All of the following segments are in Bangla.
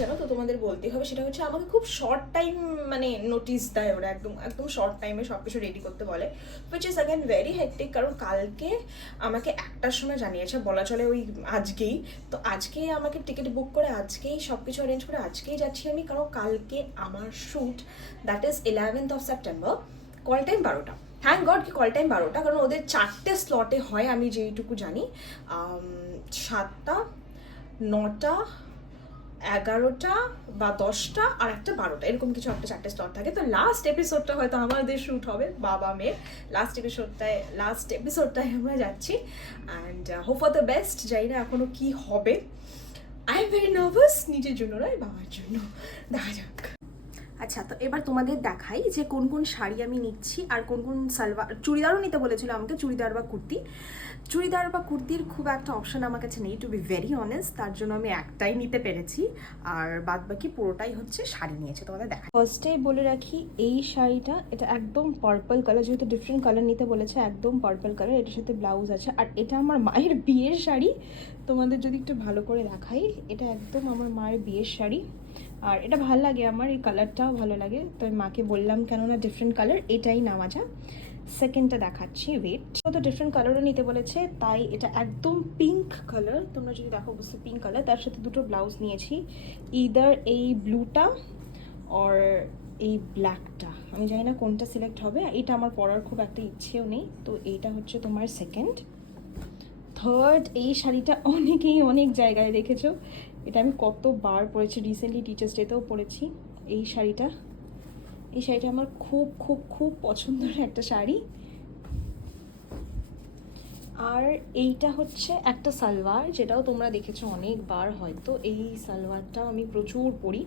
জানো তো, তোমাদের বলতেই হবে, সেটা হচ্ছে আমাকে খুব শর্ট টাইম মানে নোটিস দেয় ওরা, একদম একদম শর্ট টাইমে সব কিছু রেডি করতে বলে, which is again very hectic. কারণ কালকে আমাকে 1টার সময় জানিয়েছে, বলা চলে ওই আজকেই, তো আজকেই আমাকে টিকিট বুক করে আজকেই সব কিছু অ্যারেঞ্জ করে আজকেই যাচ্ছি আমি, কারণ কালকে আমার shoot, that is 11th of September, call time 12টা। থ্যাংক গড কি কল টাইম 12টা, কারণ ওদের 4টে স্লটে হয় আমি যেইটুকু জানি, 7টা, 9টা, 11টা বা 10টা আর একটা 12টা, এরকম কিছু একটা 4টে স্লট থাকে। তো লাস্ট এপিসোডটা হয়তো আমাদের শ্যুট হবে বাবা মেয়ের, লাস্ট এপিসোডটায় আমরা যাচ্ছি, and hope for the best. জানি না এখনো কি হবে, আই এম ভেরি নার্ভাস, নিজের জন্য নয় বাবার জন্য, দেখা যাক। আচ্ছা, তো এবার তোমাদের দেখাই যে কোন কোন শাড়ি আমি নিচ্ছি আর কোন কোন সালোয়ার, চুড়িদারও নিতে বলেছিল আমাকে, চুড়িদার বা কুর্তি। চুড়িদার বা কুর্তির খুব একটা অপশন আমার কাছে নেই, টু বি ভেরি অনেস্ট, তার জন্য আমি একটাই নিতে পেরেছি, আর বাদ বাকি পুরোটাই হচ্ছে শাড়ি নিয়েছে, তোমাদের দেখা। ফার্স্টেই বলে রাখি, এই শাড়িটা এটা একদম পার্পল কালার, যেহেতু ডিফারেন্ট কালার নিতে বলেছে, একদম পার্পল কালার, এটার সাথে ব্লাউজ আছে, আর এটা আমার মায়ের বিয়ের শাড়ি, তোমাদের যদি একটু ভালো করে দেখাই, এটা একদম আমার মায়ের বিয়ের শাড়ি, আর এটা ভালো লাগে, আমার এই কালারটাও ভালো লাগে, তো আমি মাকে বললাম কেননা ডিফারেন্ট কালার এটাই নেওয়া যায়। সেকেন্ডটা দেখাচ্ছি, ওয়েট, তো ডিফারেন্ট কালারও নিতে বলেছে, তাই এটা একদম পিঙ্ক কালার, তোমরা যদি দেখো বুঝতে, পিঙ্ক কালার, তার সাথে দুটো ব্লাউজ নিয়েছি, ইদার এই ব্লুটা আর এই ব্ল্যাকটা, আমি জানি না কোনটা সিলেক্ট হবে, এটা আমার পরার খুব একটা ইচ্ছেও নেই, তো এইটা হচ্ছে তোমার সেকেন্ড। থার্ড, এই শাড়িটা অনেকেই অনেক জায়গায় দেখেছো, এটা আমি কতবার পরেছি, রিসেন্টলি টিচার্স ডেতেও পরেছি, এই শাড়িটা আমার খুব খুব খুব পছন্দের একটা শাড়ি। আর এইটা হচ্ছে একটা সালোয়ার, যেটাও তোমরা দেখেছো অনেকবার হয়তো, এই সালোয়ারটাও আমি প্রচুর পরি,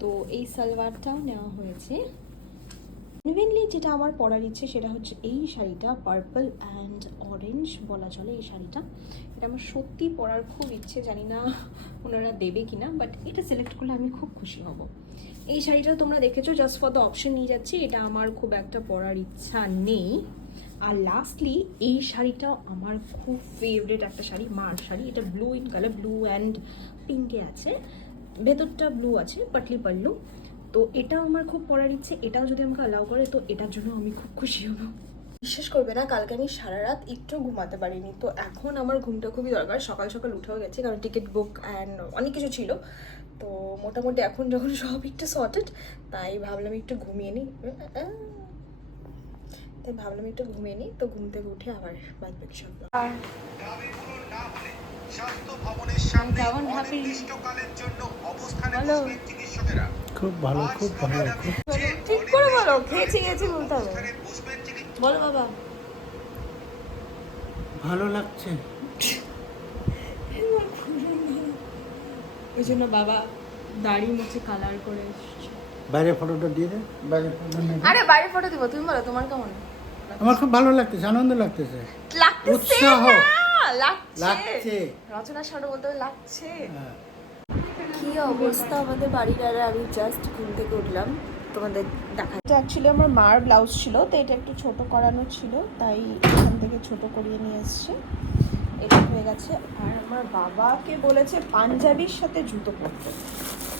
তো এই সালোয়ারটাও নেওয়া হয়েছে। ইভেনলি যেটা আমার পরার ইচ্ছে সেটা হচ্ছে এই শাড়িটা, পার্পল অ্যান্ড অরেঞ্জ বলা চলে এই শাড়িটা, এটা আমার সত্যি পরার খুব ইচ্ছে, জানি না ওনারা দেবে কিনা, বাট এটা সিলেক্ট করলে আমি খুব খুশি হব। এই শাড়িটাও তোমরা দেখেছো, জাস্ট ফর দ্য অপশন নিয়ে যাচ্ছি, এটা আমার খুব একটা পরার ইচ্ছা নেই। আর লাস্টলি এই শাড়িটাও আমার খুব ফেভারিট একটা শাড়ি, মার শাড়ি, এটা blue in colour, blue and পিঙ্কে আছে, ভেতরটা ব্লু আছে, পাটলি পাল্লু, তো এটাও আমার খুব পরার ইচ্ছে, এটাও যদি আমাকে অ্যালাউ করে তো এটার জন্য আমি খুব খুশি হব। বিশ্বাস করবে না, কালকে আমি সারা রাত একটু ঘুমাতে পারিনি, তো এখন আমার ঘুমটা খুবই দরকার, সকাল সকাল উঠেও গেছে, কারণ টিকিট বুক অ্যান্ড অনেক কিছু ছিল, তো মোটামুটি এখন যখন সব একটু সর্টেড, তাই ভাবলাম একটু ঘুমিয়ে নিই, তো ঘুম থেকে উঠে আবার বাদ বাকি সব। আর খুব ভালো, খুব ভালো, খুব ঠিক করে বলো, খেয়েছি বলতে হবে, বলো বাবা। ভালো লাগছে। ওই জন্য বাবা দাড়ি মুছে কালার করে এসেছে। বাইরে ফটোটা দিয়ে দে, বাইরে ফটো নেই। আরে বাইরে ফটো দিব, তুমি বলো তোমার কেমন? আমার খুব ভালো লাগতেছে, আনন্দ লাগতেছে, উৎসাহ লাগছে। রচনা সারো বলতে হবে লাগছে। হ্যাঁ। কি অবস্থা আমাদের বাড়ির, আর আমি জাস্ট ঘুম থেকে উঠলাম, তোমাদের দেখা। এটা অ্যাকচুয়ালি আমার মার ব্লাউজ ছিল, তো এটা একটু ছোট করানো ছিল, তাই এখান থেকে ছোট করিয়ে নিয়ে এসছে, এটা হয়ে গেছে। আর আমার বাবাকে বলেছে পাঞ্জাবির সাথে জুতো পরতে,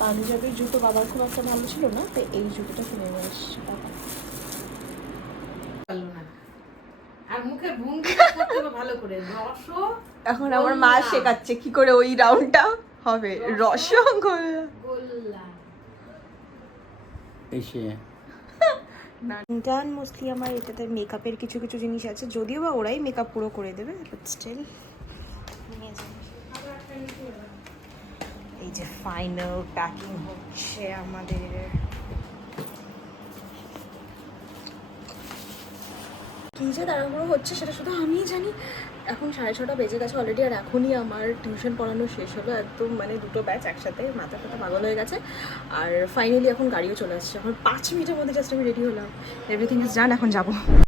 পাঞ্জাবির জুতো বাবার খুব একটা ভালো ছিল না, তো এই জুতোটা কিনে নিয়ে এসছে বাবা। আর মুখের ভঙ্গিটা করতে হবে ভালো করে, রসো এখন আমার মা শেখাচ্ছে কি করে ওই রাউন্ডটা হবে, রসগোল্লা গোল্লা। এসে ডান মোস্টলি আমার এটাতে মেকআপের কিছু কিছু জিনিস আছে, যদিও বা ওরাই মেকআপ পুরো করে দেবে, বাট স্টিল নিয়ে যাবে। এই যে ফাইনাল প্যাকিং হচ্ছে আমাদের, কী যে তাড়াহুড়ো হচ্ছে সেটা শুধু আমিই জানি। এখন 6:30 বেজে গেছে অলরেডি, আর এখনই আমার টিউশন পড়ানো শেষ হলো, একদম মানে দুটো ব্যাচ একসাথে, মাথা ফাতা পাগল হয়ে গেছে। আর ফাইনালি এখন গাড়িও চলে আসছে, এখন 5 মিনিটের মধ্যে জাস্ট আমি রেডি হলাম, এভরিথিং ইজ ডান, এখন যাবো।